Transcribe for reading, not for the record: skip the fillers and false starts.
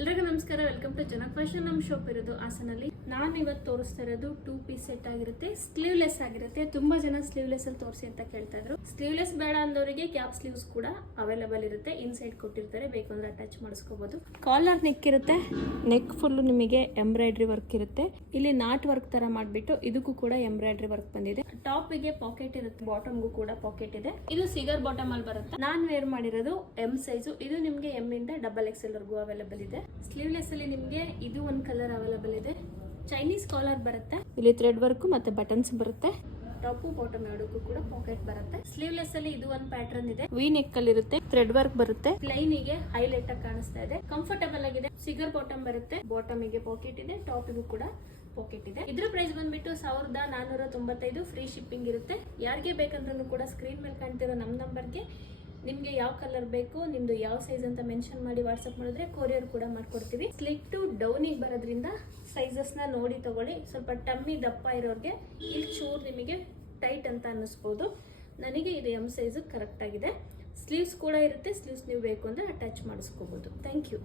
ಎಲ್ಲರಿಗೂ ನಮಸ್ಕಾರ, welcome to ಜನಕ್ ಫ್ಯಾಷನ್. ನಮ್ಮ ಶಾಪ್ ಇರೋದು ಹಾಸನಲ್ಲಿ. ನಾನು ಇವತ್ತು ತೋರಿಸ್ತಾ ಇರೋದು 2 ಪೀಸ್ ಸೆಟ್ ಆಗಿರುತ್ತೆ, ಸ್ಲೀವ್ಲೆಸ್ ಆಗಿರುತ್ತೆ. ತುಂಬಾ ಜನ ಸ್ಲೀವ್ಲೆಸ್ ಅಲ್ಲಿ ತೋರಿಸಿ ಅಂತ ಕೇಳ್ತಾ ಇದ್ರು. ಸ್ಲೀವ್ಲೆಸ್ ಬೇಡ ಅಂದವರಿಗೆ ಕ್ಯಾಪ್ ಸ್ಲೀವ್ಸ್ ಕೂಡ ಅವೈಲೇಬಲ್ ಇರುತ್ತೆ. ಇನ್ಸೈಡ್ ಕೊಟ್ಟಿರ್ತಾರೆ, ಬೇಕು ಅಂದ್ರೆ ಅಟ್ಯಾಚ್ ಮಾಡಿಸ್ಕೋಬಹುದು. ಕಾಲರ್ ನೆಕ್ ಇರುತ್ತೆ, ನೆಕ್ ಫುಲ್ ನಿಮಗೆ ಎಂಬ್ರಾಯ್ಡ್ರಿ ವರ್ಕ್ ಇರುತ್ತೆ. ಇಲ್ಲಿ ನಾಟ್ ವರ್ಕ್ ತರ ಮಾಡ್ಬಿಟ್ಟು ಇದಕ್ಕೂ ಕೂಡ ಎಂಬ್ರಾಯ್ಡ್ರಿ ವರ್ಕ್ ಬಂದಿದೆ. ಟಾಪ್ ಗೆ ಪಾಕೆಟ್ ಇರುತ್ತೆ, ಬಾಟಮ್ಗೂ ಕೂಡ ಪಾಕೆಟ್ ಇದೆ. ಇದು ಸಿಗರ್ ಬಾಟಮ್ ಅಲ್ಲಿ ಬರುತ್ತೆ. ನಾನ್ ವೇರ್ ಮಾಡಿರೋದು ಎಂ ಸೈಜು. ಇದು ನಿಮ್ಗೆ ಎಂ ಇಂದ XXL ವರೆಗೂ ಅವೈಲೇಬಲ್ ಇದೆ. ಸ್ಲೀವ್ಲೆಸ್ ಅಲ್ಲಿ ನಿಮ್ಗೆ ಇದು ಒಂದು ಕಲರ್ ಅವೈಲೇಬಲ್ ಇದೆ. ಚೈನೀಸ್ ಕಾಲರ್ ಬರುತ್ತೆ, ಇಲ್ಲಿ ಥ್ರೆಡ್ ವರ್ಕ್ ಮತ್ತೆ ಬಟನ್ಸ್ ಬರುತ್ತೆ. ಟಾಪ್ ಬಾಟಮ್ ಎರಡಕ್ಕೂ ಕೂಡ ಪಾಕೆಟ್ ಬರುತ್ತೆ. ಸ್ಲೀವ್ಲೆಸ್ ಅಲ್ಲಿ ಇದು ಒಂದು ಪ್ಯಾಟರ್ನ್ ಇದೆ, ವಿ ನೆಕ್ ಅಲ್ಲಿ ಇರುತ್ತೆ, ಥ್ರೆಡ್ ವರ್ಕ್ ಬರುತ್ತೆ. ಪ್ಲೈನ್ ಗೆ ಹೈಲೈಟ್ ಆಗಿ ಕಾಣಿಸ್ತಾ ಇದೆ, ಕಂಫರ್ಟಬಲ್ ಆಗಿದೆ. ಸಿಗರ್ ಬಾಟಮ್ ಬರುತ್ತೆ, ಬಾಟಮ್ ಗೆ ಪಾಕೆಟ್ ಇದೆ, ಟಾಪ್ ಗೂ ಕೂಡ ಪಾಕೆಟ್ ಇದೆ. ಇದ್ರ ಪ್ರೈಸ್ ಬಂದ್ಬಿಟ್ಟು 1495. ಫ್ರೀ ಶಿಪ್ಪಿಂಗ್ ಇರುತ್ತೆ. ಯಾರಿಗೆ ಬೇಕಂದ್ರೂ ಕೂಡ ಸ್ಕ್ರೀನ್ ಮೇಲೆ ಕಾಣ್ತಿರೋ ನಮ್ಮ ನಂಬರ್ಗೆ ನಿಮ್ಗೆ ಯಾವ ಕಲರ್ ಬೇಕು, ನಿಮ್ದು ಯಾವ ಸೈಜ್ ಅಂತ ಮೆನ್ಷನ್ ಮಾಡಿ ವಾಟ್ಸ್ಆಪ್ ಮಾಡಿದ್ರೆ ಕೊರಿಯರ್ ಕೂಡ ಮಾಡ್ಕೊಡ್ತೀವಿ. ಸ್ಲಿಟ್ ಟು ಡೌನಿಗೆ ಬರೋದ್ರಿಂದ ಸೈಜಸ್ ನ ನೋಡಿ ತಗೊಳ್ಳಿ. ಸ್ವಲ್ಪ ಟಮ್ಮಿ ದಪ್ಪ ಇರೋರಿಗೆ ಇಲ್ಲಿ ಚೂರ್ ನಿಮಗೆ ಟೈಟ್ ಅಂತ ಅನ್ನಿಸ್ಬೋದು. ನನಗೆ ಇದು ಎಂ ಸೈಜ್ ಕರೆಕ್ಟ್ ಆಗಿದೆ. ಸ್ಲೀವ್ಸ್ ಕೂಡ ಇರುತ್ತೆ, ಸ್ಲೀವ್ಸ್ ನೀವು ಬೇಕು ಅಂದ್ರೆ ಅಟ್ಯಾಚ್ ಮಾಡಿಸ್ಕೋಬಹುದು. Thank you.